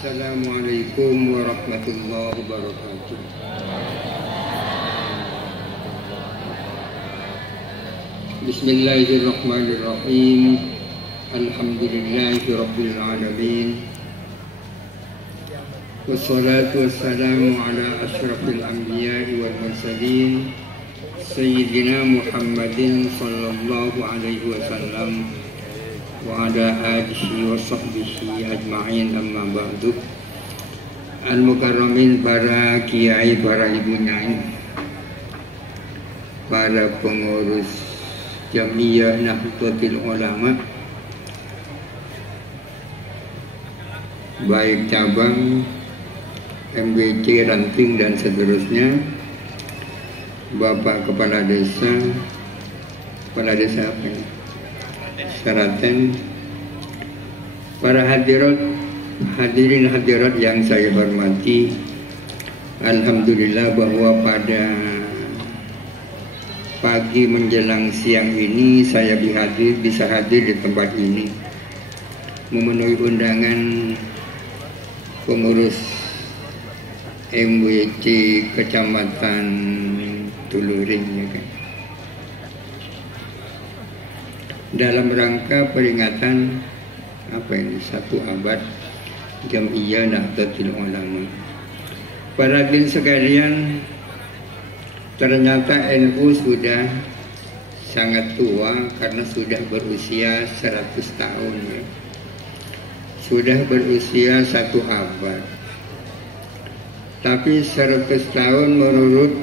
Assalamualaikum warahmatullahi wabarakatuh. Bismillahirrahmanirrahim. Alhamdulillahi rabbil alamin. Wassalatu wassalamu ala asyrafil anbiya'i wal mursalin Sayyidina Muhammadin sallallahu alaihi wasallam wa ala alihi wa sahbihi ajma'in, amma ba'du. Al-mukarramin, para kiai, para ibu nyai, para pengurus Jamiyah Nahdlatul Ulama, baik cabang, MBC, ranting dan seterusnya, Bapak Kepala Desa apa ini? Saraten, para hadirin hadirat yang saya hormati, alhamdulillah bahwa pada pagi menjelang siang ini saya bisa hadir di tempat ini memenuhi undangan pengurus MWC Kecamatan Tuluring, ya kan? Dalam rangka peringatan apa ini, 1 abad Jamiyah Nahdlatul Ulama. Para hadirin sekalian, ternyata NU sudah sangat tua karena sudah berusia 100 tahun, ya. Sudah berusia 1 abad. Tapi 100 tahun menurut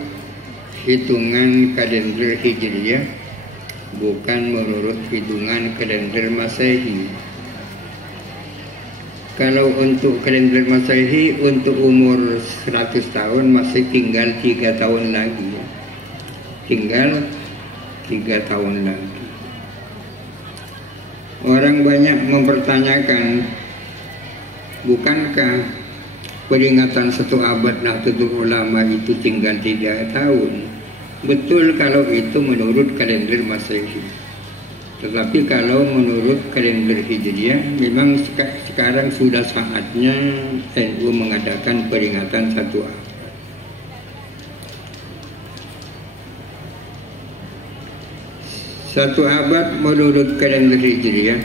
hitungan kalender Hijriyah, bukan menurut hitungan kalender Masehi. Kalau untuk kalender Masehi, untuk umur 100 tahun masih tinggal 3 tahun lagi, ya. Tinggal 3 tahun lagi. Orang banyak mempertanyakan, bukankah peringatan 1 abad Nahdlatul Ulama itu tinggal 3 tahun? Betul kalau itu menurut kalender Masehi. Tetapi kalau menurut kalender Hijriah, memang sekarang sudah saatnya NU mengadakan peringatan 1 abad. Satu abad menurut kalender Hijriah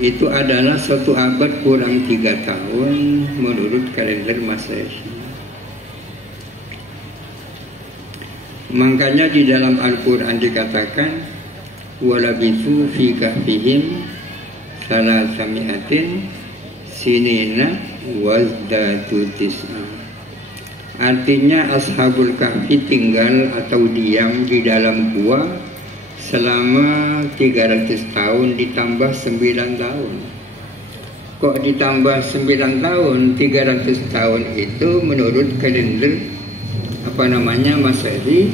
itu adalah 1 abad kurang 3 tahun menurut kalender Masehi. Makanya di dalam Al-Quran dikatakan walabithu fi kahfihim salasami'atin sinina wazdadu tis'a. Artinya Ashabul Kahfi tinggal atau diam di dalam gua selama 300 tahun ditambah 9 tahun. Kok ditambah 9 tahun? 300 tahun itu menurut kalender Masehi,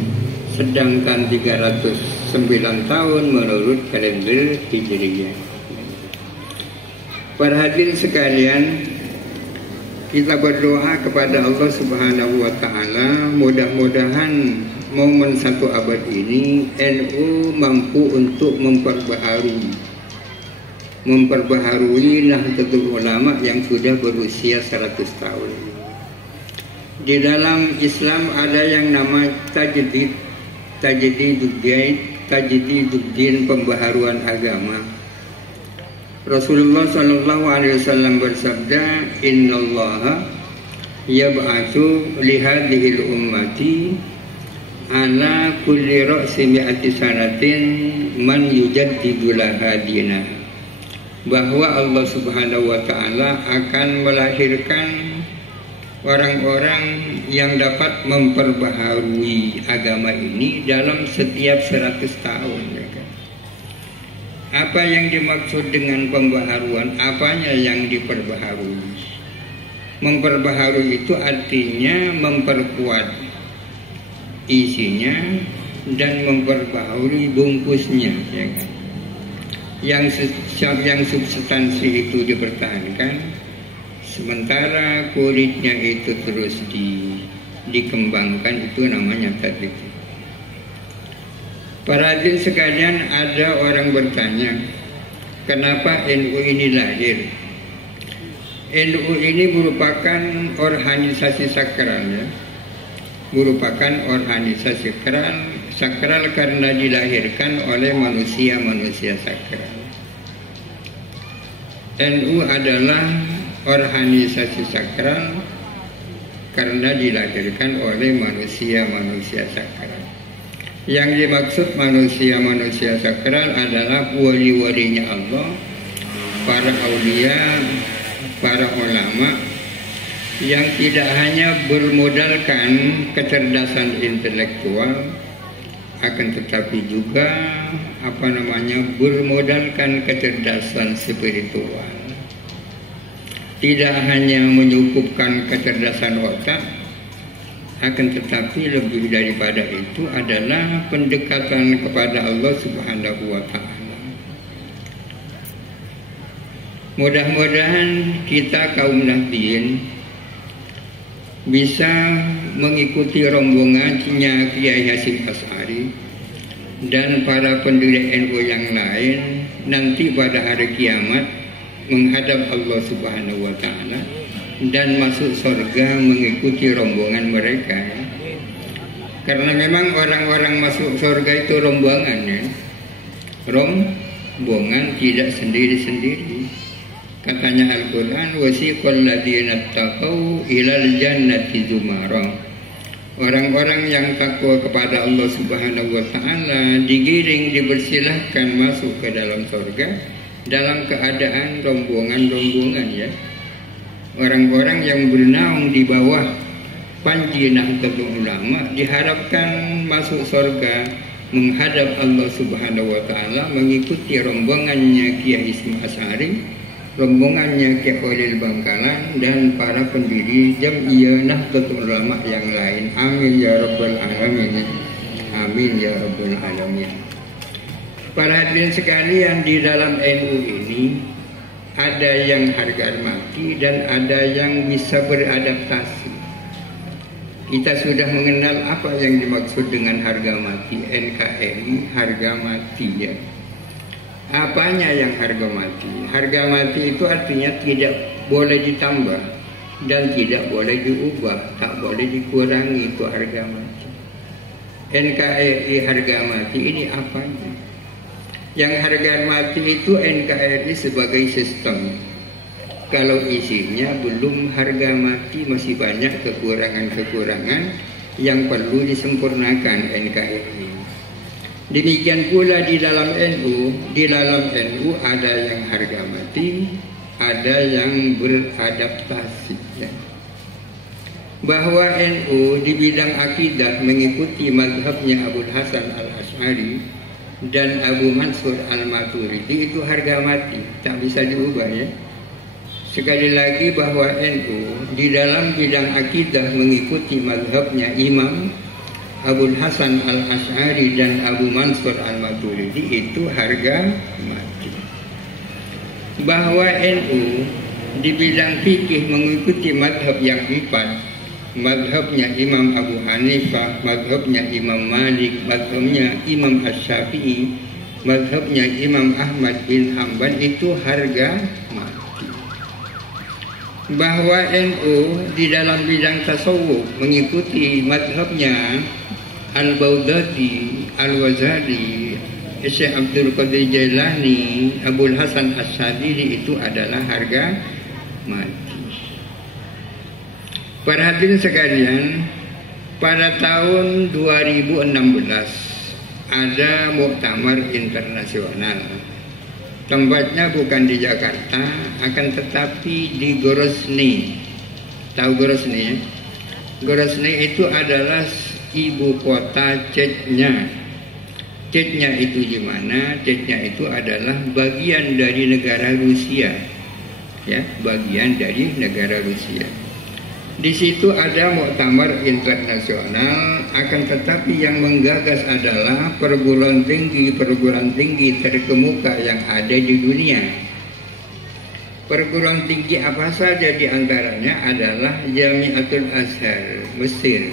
sedangkan 309 tahun menurut kalender Hijriyah. Para hadirin sekalian, kita berdoa kepada Allah Subhanahu wa taala, mudah-mudahan momen 1 abad ini NU mampu untuk memperbaharui Nahdlatul Ulama yang sudah berusia 100 tahun. Di dalam Islam ada yang nama tajdiduddin, pembaharuan agama. Rasulullah sallallahu alaihi wasallam bersabda, "Innallaha yab'atsu li hadhil ummati ala kulli ra'si mi'ati sanatin man yujaddidu laha dinah." Bahwa Allah Subhanahu wa taala akan melahirkan orang-orang yang dapat memperbaharui agama ini dalam setiap 100 tahun, ya kan? Apa yang dimaksud dengan pembaharuan? Apanya yang diperbaharui? Memperbaharui itu artinya memperkuat isinya dan memperbaharui bungkusnya, ya kan? Yang substansi itu dipertahankan, sementara kulitnya itu terus dikembangkan, itu namanya tajdid. Para hadirin sekalian, ada orang bertanya, kenapa NU ini lahir? NU ini merupakan organisasi sakral, ya. Merupakan organisasi sakral karena dilahirkan oleh manusia-manusia sakral. NU adalah organisasi sakral karena dilahirkan oleh manusia-manusia sakral. Yang dimaksud manusia-manusia sakral adalah wali-walinya Allah, para aulia, para ulama yang tidak hanya bermodalkan kecerdasan intelektual, akan tetapi juga bermodalkan kecerdasan spiritual. Tidak hanya menyukupkan kecerdasan otak, akan tetapi lebih daripada itu adalah pendekatan kepada Allah Subhanahu wa Ta'ala. Mudah-mudahan kita kaum nahdien bisa mengikuti rombongannya Kiai Hasyim Asy'ari dan para pendiri NU yang lain nanti pada hari kiamat menghadap Allah Subhanahu wa Ta'ala dan masuk surga mengikuti rombongan mereka, ya. Karena memang orang-orang masuk surga itu rombongannya, rombongan tidak sendiri-sendiri. Katanya Al-Quran, wasiqal ladzina taqaw ilal jannati zumara. Orang-orang yang takwa kepada Allah Subhanahu wa Ta'ala digiring, dipersilahkan masuk ke dalam surga dalam keadaan rombongan-rombongan, ya. Orang-orang yang bernaung di bawah panji Nahdlatul Ulama diharapkan masuk surga menghadap Allah Subhanahu wa Ta'ala mengikuti rombongannya Kiai Hasyim Asy'ari, rombongannya Kiai Khalil Bangkalan dan para pendiri Jam'iyah Nahdlatul Ulama yang lain. Amin ya rabbal alamin. Amin ya rabbal alamin. Para hadirin sekalian, di dalam NU ini ada yang harga mati dan ada yang bisa beradaptasi. Kita sudah mengenal apa yang dimaksud dengan harga mati. NKRI harga mati, ya. Apanya yang harga mati? Harga mati itu artinya tidak boleh ditambah dan tidak boleh diubah, tak boleh dikurangi, itu harga mati. NKRI harga mati ini apanya? Yang harga mati itu NKRI sebagai sistem. Kalau isinya belum harga mati, masih banyak kekurangan-kekurangan yang perlu disempurnakan NKRI. Demikian pula di dalam NU. Di dalam NU ada yang harga mati, ada yang beradaptasi, ya. Bahwa NU di bidang akidah mengikuti mazhabnya Abul Hasan Al-Asy'ari dan Abu Mansur Al-Maturidi itu harga mati, tak bisa diubah, ya. Sekali lagi bahwa NU di dalam bidang akidah mengikuti mazhabnya Imam Abul Hasan Al-Asy'ari dan Abu Mansur Al-Maturidi itu harga mati. Bahwa NU di bidang fikih mengikuti mazhab yang empat, mazhabnya Imam Abu Hanifah, mazhabnya Imam Malik, mazhabnya Imam Asy-Syafi'i, mazhabnya Imam Ahmad bin Hanbal, itu harga mati. Bahwa NU di dalam bidang tasawuf mengikuti mazhabnya Al-Baghdadi, Al-Wazali, Syekh Abdul Qadir Jailani, Abul Hasan As-Sadili, itu adalah harga mati. Para hadirin sekalian, pada tahun 2016 ada muktamar internasional. Tempatnya bukan di Jakarta, akan tetapi di Grozny. Tahu Grozny, ya? Grozny itu adalah ibu kota Chechnya. Chechnya itu di mana? Chechnya itu adalah bagian dari negara Rusia, ya, bagian dari negara Rusia. Di situ ada muktamar internasional, akan tetapi yang menggagas adalah perguruan tinggi terkemuka yang ada di dunia. Perguruan tinggi apa saja? Di antaranya adalah Jami'atul Azhar, Mesir.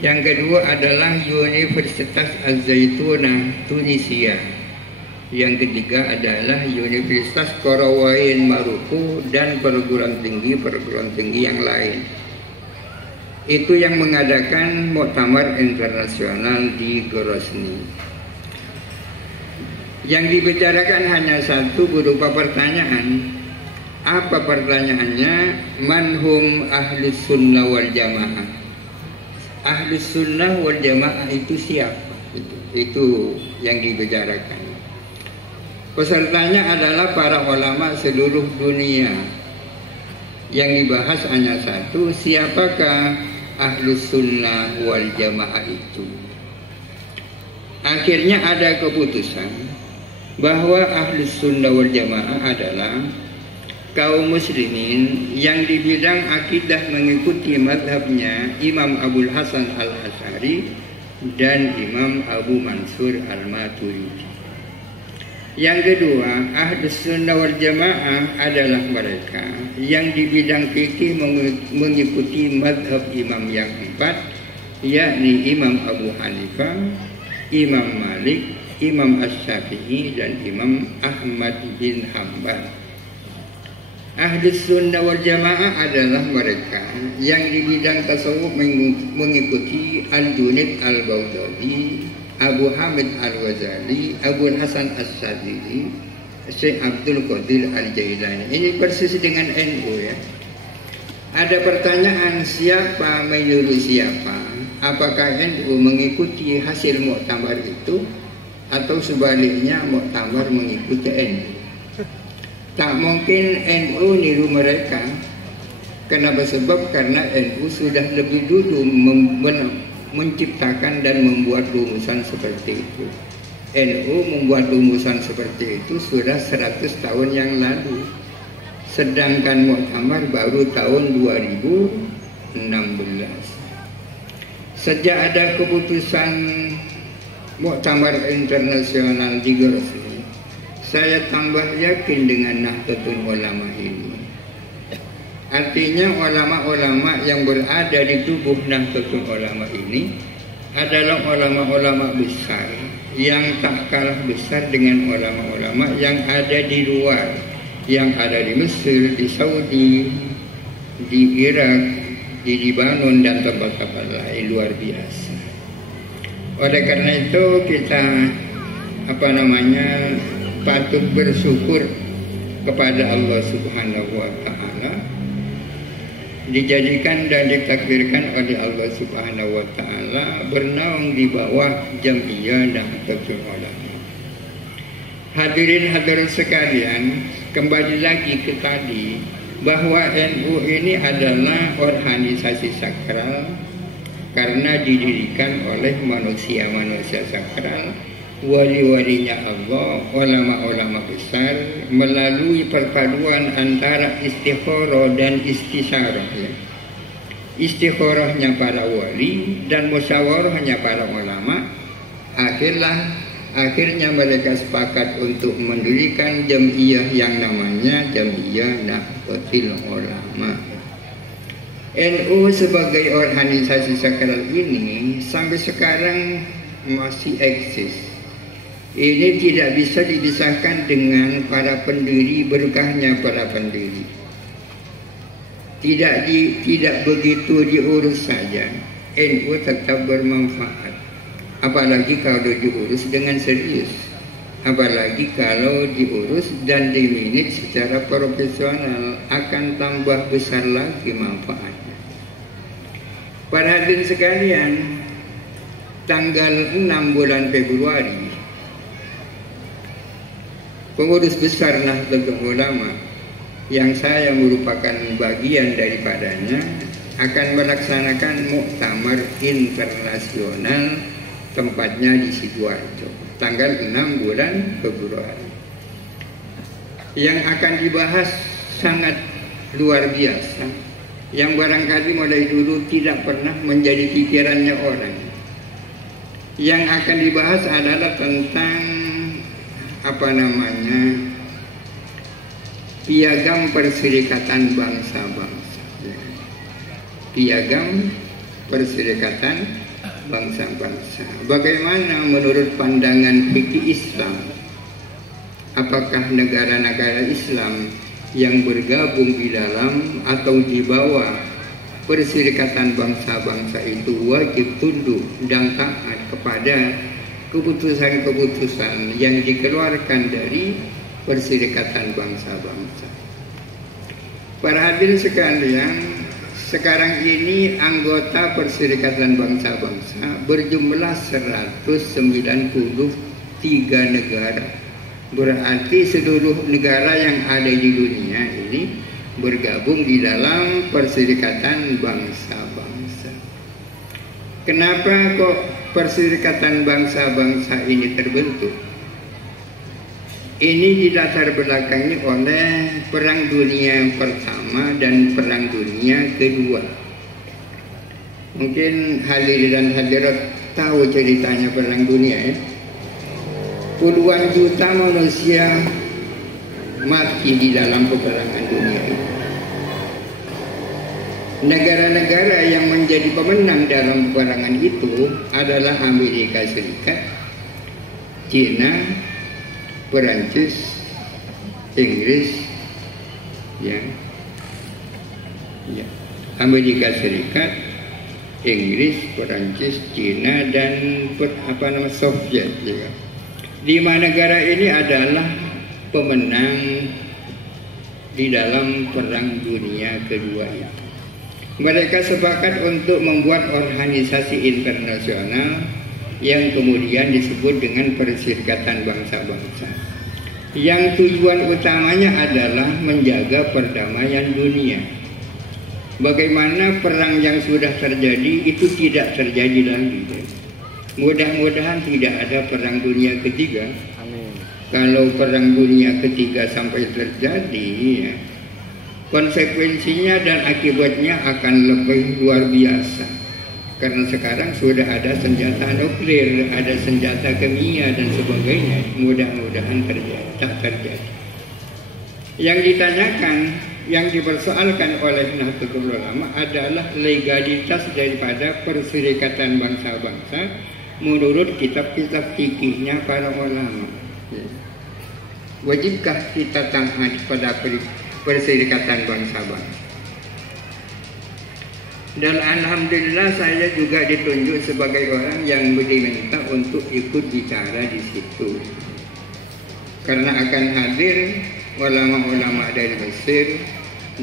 Yang kedua adalah Universitas Az-Zaitunah, Tunisia. Yang ketiga adalah Universitas Korawain Maruku dan perguruan tinggi yang lain. Itu yang mengadakan muktamar internasional di Grozny. Yang dibicarakan hanya satu berupa pertanyaan. Apa pertanyaannya? Manhum ahlus sunnah wal jamaah. Ahlus sunnah wal jamaah itu siapa? Itu yang dibicarakan. Pesertanya adalah para ulama seluruh dunia. Yang dibahas hanya satu, siapakah ahlus sunnah wal jamaah itu? Akhirnya ada keputusan bahwa ahlus sunnah wal jamaah adalah kaum muslimin yang di bidang akidah mengikuti mazhabnya Imam Abul Hasan Al-Asy'ari dan Imam Abu Mansur Al-Maturidi. Yang kedua, ahlus sunnah wal jamaah adalah mereka yang di bidang fikih mengikuti mazhab imam yang empat, yakni Imam Abu Hanifah, Imam Malik, Imam Asy-Syafi'i, dan Imam Ahmad bin Hanbal. Ahlus sunnah wal jamaah adalah mereka yang di bidang tasawuf mengikuti Al-Junaid Al-Baghdadi, Abu Hamid Al-Ghazali, Abu Hasan As-Sadili, Syekh Abdul Qadir Al-Jailani. Ini persis dengan NU ya. Ada pertanyaan, siapa menyuruh siapa? Apakah NU mengikuti hasil muktamar itu atau sebaliknya muktamar mengikuti NU? Tak mungkin NU niru mereka. Kenapa? Sebab karena NU sudah lebih dulu menciptakan dan membuat rumusan seperti itu. NU membuat rumusan seperti itu sudah 100 tahun yang lalu. Sedangkan muktamar baru tahun 2016. Sejak ada keputusan muktamar internasional di Grozny, saya tambah yakin dengan Nahdlatul Ulama ini. Artinya ulama-ulama yang berada di tubuh Nahdlatul Ulama ini adalah ulama-ulama besar yang tak kalah besar dengan ulama-ulama yang ada di luar, yang ada di Mesir, di Saudi, di Irak, di Libanon dan tempat-tempat lain. Luar biasa. Oleh karena itu kita patut bersyukur kepada Allah Subhanahu wa taala, dijadikan dan ditakdirkan oleh Allah Subhanahu wa taala bernaung di bawah Jam'iyah Nahdlatul Ulama. Hadirin hadirat sekalian, kembali lagi ke tadi bahwa NU ini adalah organisasi sakral karena didirikan oleh manusia-manusia sakral, wali-walinya Allah, ulama-ulama besar, melalui perpaduan antara istikharah dan istisyarah ya. Istikharahnya para wali dan musyawarahnya para ulama. Akhirnya mereka sepakat untuk mendirikan jam'iyah yang namanya Jam'iyah Nahdlatul Ulama. NU sebagai organisasi sakral ini sampai sekarang masih eksis. Ini tidak bisa dipisahkan dengan para pendiri, berkahnya para pendiri. Tidak begitu diurus saja, NU tetap bermanfaat. Apalagi kalau diurus dengan serius. Apalagi kalau diurus dan dimanage secara profesional, akan tambah besar lagi manfaatnya. Para hadirin sekalian, tanggal 6 bulan Februari, pengurus besar Nahdlatul Ulama yang saya merupakan bagian daripadanya akan melaksanakan muktamar internasional, tempatnya di Sidoarjo, tanggal 6 bulan Februari. Yang akan dibahas sangat luar biasa, yang barangkali mulai dulu tidak pernah menjadi pikirannya orang. Yang akan dibahas adalah tentang piagam Perserikatan Bangsa-Bangsa. Piagam Perserikatan Bangsa-Bangsa. Bagaimana menurut pandangan fikih Islam apakah negara-negara Islam yang bergabung di dalam atau di bawah Perserikatan Bangsa-Bangsa itu wajib tunduk dan taat kepada keputusan-keputusan yang dikeluarkan dari Perserikatan Bangsa-Bangsa. Para hadirin sekalian, sekarang ini anggota Perserikatan Bangsa-Bangsa berjumlah 193 negara. Berarti seluruh negara yang ada di dunia ini bergabung di dalam Perserikatan Bangsa-Bangsa. Kenapa kok Perserikatan Bangsa-Bangsa ini terbentuk? Ini dilatar belakangi oleh Perang Dunia Pertama dan Perang Dunia Kedua. Mungkin hadirin dan hadirat tahu ceritanya Perang Dunia ya. Puluhan juta manusia mati di dalam peperangan dunia ini. Negara-negara yang menjadi pemenang dalam peperangan itu adalah Amerika Serikat, China, Perancis, Inggris, ya. Amerika Serikat, Inggris, Perancis, China, dan Soviet juga. 5 negara ini adalah pemenang di dalam Perang Dunia Kedua itu. Mereka sepakat untuk membuat organisasi internasional yang kemudian disebut dengan Perserikatan Bangsa-Bangsa. Yang tujuan utamanya adalah menjaga perdamaian dunia. Bagaimana perang yang sudah terjadi itu tidak terjadi lagi. Mudah-mudahan tidak ada perang dunia ketiga. Amin. Kalau perang dunia ketiga sampai terjadi, ya, konsekuensinya dan akibatnya akan lebih luar biasa. Karena sekarang sudah ada senjata nuklir, ada senjata kimia dan sebagainya. Mudah-mudahan tak terjadi. Yang ditanyakan, yang dipersoalkan oleh Nahdlatul Ulama adalah legalitas daripada Perserikatan Bangsa-Bangsa menurut kitab-kitab fikihnya para ulama. Wajibkah kita taat pada Perserikatan Bangsa-Bangsa? Dan alhamdulillah saya juga ditunjuk sebagai orang yang diminta untuk ikut bicara di situ. Karena akan hadir ulama-ulama dari Mesir,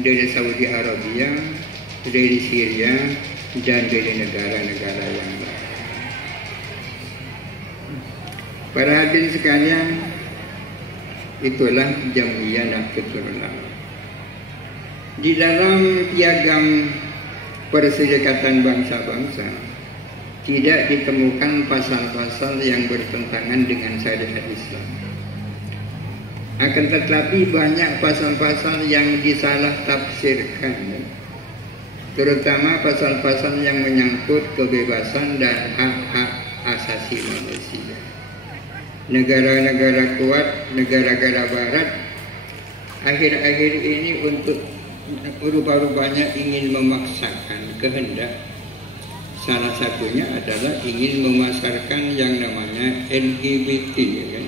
dari Saudi Arabia, dari Syria, dan dari negara-negara yang lain. Para hadirin sekalian, itulah Jam'iyah Nahdlatul Ulama. Di dalam piagam Perserikatan Bangsa-Bangsa tidak ditemukan pasal-pasal yang bertentangan dengan syariat Islam. Akan tetapi banyak pasal-pasal yang disalah tafsirkan, terutama pasal-pasal yang menyangkut kebebasan dan hak-hak asasi manusia. Negara-negara kuat, negara-negara barat akhir-akhir ini untuk rupa-rupanya ingin memaksakan kehendak. Salah satunya adalah ingin memasarkan yang namanya LGBT, ya kan?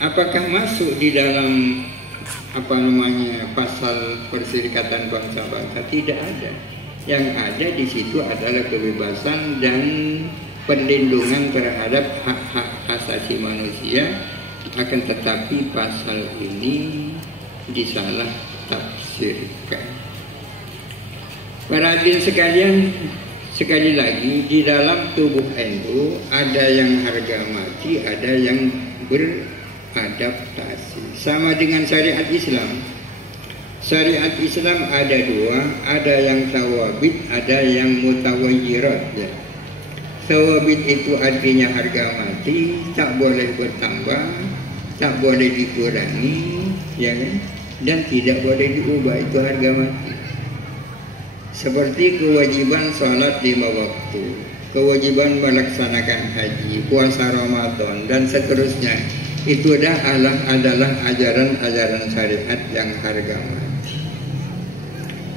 Apakah masuk di dalam pasal Perserikatan Bangsa-Bangsa? Tidak ada. Yang ada di situ adalah kebebasan dan perlindungan terhadap hak-hak asasi manusia. Akan tetapi pasal ini disalah tafsirkan. Para hadirin sekalian, sekali lagi di dalam tubuh NU ada yang harga mati, ada yang beradaptasi. Sama dengan syariat Islam. Syariat Islam ada 2, ada yang tawabit, ada yang mutawayyirat. Ya. Tawabit itu artinya harga mati, tak boleh bertambah, tak boleh dikurangi, ya kan? Dan tidak boleh diubah, itu harga mati. Seperti kewajiban sholat 5 waktu, kewajiban melaksanakan haji, puasa Ramadan, dan seterusnya. Itu adalah ajaran-ajaran syariat yang harga mati.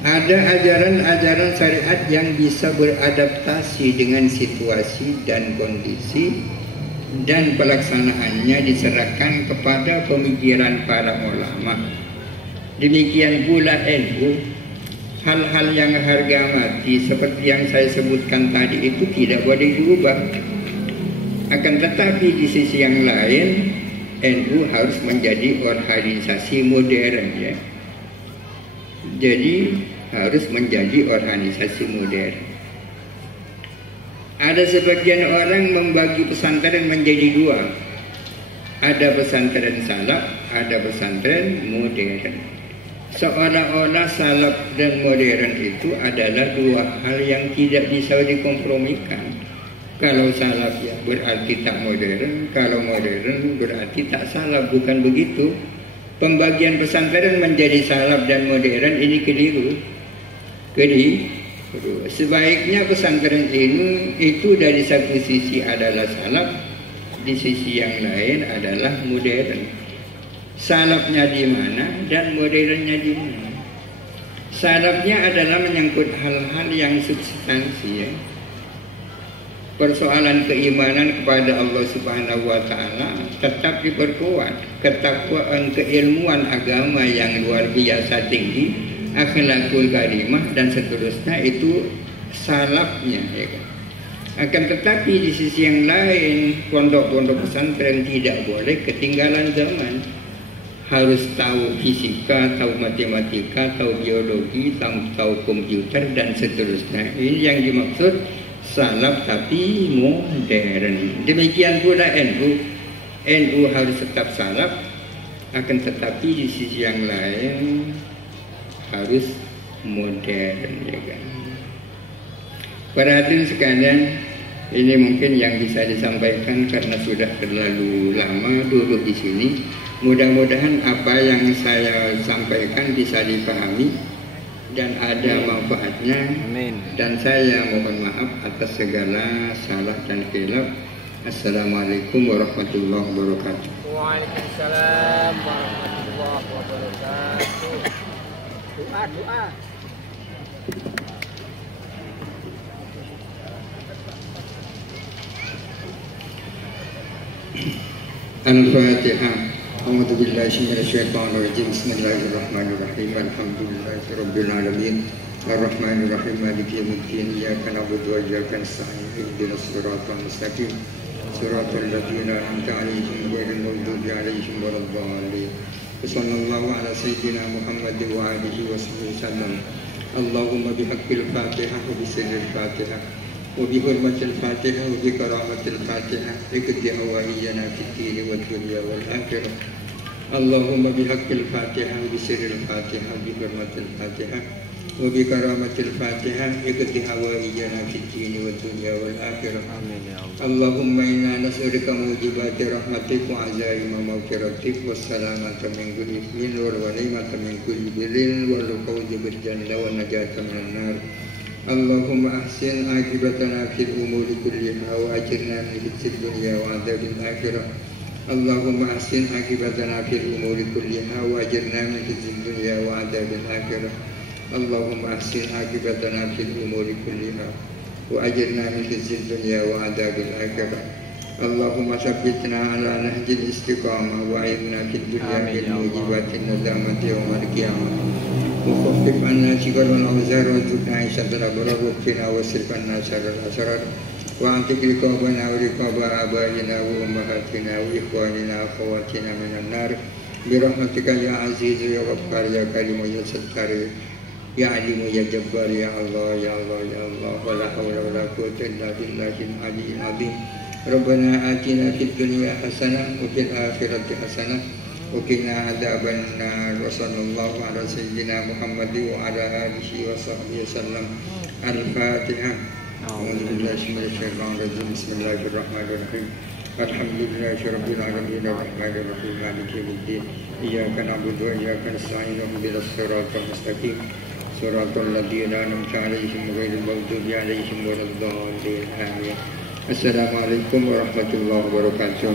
Ada ajaran-ajaran syariat yang bisa beradaptasi dengan situasi dan kondisi dan pelaksanaannya diserahkan kepada pemikiran para ulama. Demikian pula NU, hal-hal yang harga mati seperti yang saya sebutkan tadi itu tidak boleh diubah. Akan tetapi di sisi yang lain, NU harus menjadi organisasi modern, ya. Jadi harus menjadi organisasi modern. Ada sebagian orang membagi pesantren menjadi dua. Ada pesantren salaf, ada pesantren modern. Seolah-olah salaf dan modern itu adalah dua hal yang tidak bisa dikompromikan. Kalau salaf ya berarti tak modern, kalau modern berarti tak salaf, bukan begitu. Pembagian pesantren menjadi salaf dan modern ini keliru. Sebaiknya pesantren ini itu dari satu sisi adalah salaf, di sisi yang lain adalah modern. Salafnya di mana dan modernnya di mana? Salafnya adalah menyangkut hal-hal yang substansi, ya. Persoalan keimanan kepada Allah Subhanahu wa taala tetap diperkuat, ketakwaan keilmuan agama yang luar biasa tinggi, akhlakul karimah dan seterusnya itu salafnya, ya kan? Akan tetapi di sisi yang lain, pondok-pondok pesantren tidak boleh ketinggalan zaman. Harus tahu fisika, tahu matematika, tahu biologi, tahu komputer dan seterusnya. Ini yang dimaksud salaf tapi modern. Demikian pula NU. NU harus tetap salaf, akan tetapi di sisi yang lain harus modern, ya kan. Para hadirin sekalian, ini mungkin yang bisa disampaikan karena sudah terlalu lama duduk di sini. Mudah-mudahan apa yang saya sampaikan bisa dipahami dan ada manfaatnya. Amin. Dan saya mohon maaf atas segala salah dan khilaf. Assalamualaikum warahmatullahi wabarakatuh. Waalaikumsalam warahmatullahi wabarakatuh. Doa. Al-Fatihah. A'udzu billahi minasyaitonir rajim. Bismillahirrahmanirrahim. Alhamdulillahirabbil alamin. Arrahmanir rahim. Maliki yaumiddin. Iyyaka na'budu wa iyyaka nasta'in. Ihdinas siratal mustaqim. Siratal ladzina an'amta 'alaihim ghairil maghdubi 'alaihim waladdallin. Sallallahu ala sayyidina Muhammadin wa alihi wasallam. Allahumma bihaqqil Fatihah wa bisirril Fatihah wa bi hurmatil Fatihah wa bi karamatil Fatihah iqdi hawaiyana fid din wad dunya wal akhirah. Allahumma bihaqqil Fatihah wa bisirril Fatihah wa bi hurmatil Fatihah wa bi karamatil Fatihah iqdi hawaiyana fid din wad dunya wal akhirah. Amin ya Allah. Allahumma inna nas'aluka mujibati rahmatik wa azaima maghfiratik wassalamata min kulli ithmin wal ghanimata min kulli birrin wal fawza bil jannah wa najata minan nar. Allahumma ahsin aqibatana fil umuri kulliha wa ajirna min khizyid dunya wa adzabil akhirah. Allahumma ahsin aqibatana fil umuri kulliha wa ajirna min khizyid dunya wa adzabil akhirah. Allahumma ahsin aqibatana fil umuri kulliha wa ajirna min khizyid dunya wa adzabil akhirah. Allahumma tsabbitna ala nahjil istiqamah wa a'inna fid dunya bil mujibatin nadamati yawmal qiyamah. وخفف عنا شكر والأوزار وارزقنا عيشة الأبرار واكفنا واصرف عنا شر الأشرار وأعتق رقابنا ورقاب آبائنا وأمهاتنا وإخواننا وأخواتنا من النار برحمتك يا عزيز يا غفار يا كريم يا ستار يا عليم يا جبار يا الله يا الله يا الله ولا حول ولا قوة إلا بالله العلي العظيم. ربنا آتنا في الدنيا حسنة وفي الآخرة حسنة وقنا عذاب النار. وصلى الله على سيدنا محمد وعلى آله وصحبه وسلم. الفاتحة. أعوذ بالله من الشيطان الرجيم. بسم الله الرحمن الرحيم. الحمد لله رب العالمين الرحمن الرحيم مالك يوم الدين. إياك نعبد وإياك نستعين اهدنا الصراط المستقيم صراط الذين أنعمت عليهم غير المغضوب عليهم ولا الضالين. آمين. السلام عليكم ورحمة الله وبركاته.